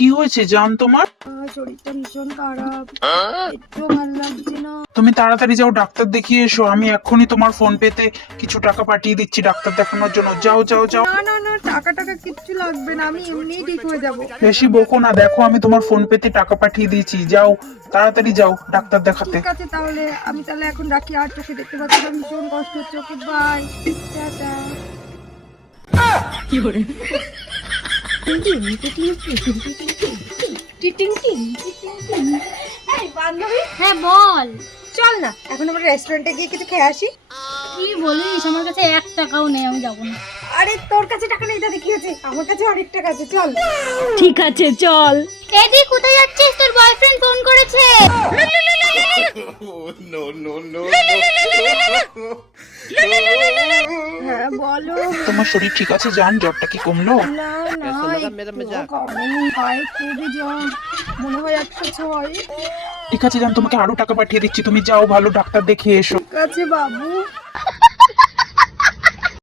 কি হয়েছে জান তোমার? শরীরটা ভীষণ খারাপ, একটু ভালো লাগছে না। তুমি তাড়াতাড়ি যাও, ডাক্তার দেখিয়ে এসো। আমি এক্ষুনি তোমার ফোন পেতে কিছু টাকা পাঠিয়ে দিচ্ছি ডাক্তার দেখানোর জন্য। যাও যাও যাও। না না না, টাকা টাকা কিচ্ছু লাগবে না, আমি এমনিই ঠিক হয়ে যাবো। বেশি বকো না, দেখো আমি তোমার ফোন পেতে টাকা পাঠিয়ে দিয়েছি। যাও তাড়াতাড়ি যাও ডাক্তার দেখাতে। ঠিক আছে, তাহলে আমি এখন রাখি। আর চোখে দেখতে পাচ্ছি না, ভীষণ কষ্ট হচ্ছে। Okay bye, tata. এই বান্ধবী, হ্যাঁ বল। চল না এখন আমরা রেস্টুরেন্টে গিয়ে কিছু খেয়ে আসি। কি বলিস, আমার কাছে 1 টাকাও নেই, আমি যাবো না। আরে তোর কাছে টাকা নেই তাতে কি হয়েছে, আমার কাছে অনেক টাকা আছে, চল। ঠিক আছে চল। এদি কোথায় যাচ্ছিস? তোর বয়ফ্রেন্ড ফোন করেছে। হ্যাঁ বলো। তোমার শরীর ঠিক আছে জান? জ্বরটা কি কমলো? না না, একটুও কমেনি, পায়ে খুবই জ্বর, মনে হয় 106। ঠিক আছে জান, তোমাকে আরো টাকা পাঠিয়ে দিচ্ছি। তুমি যাও, ভালো ডাক্তার দেখিয়ে এসো। ঠিক আছে বাবু।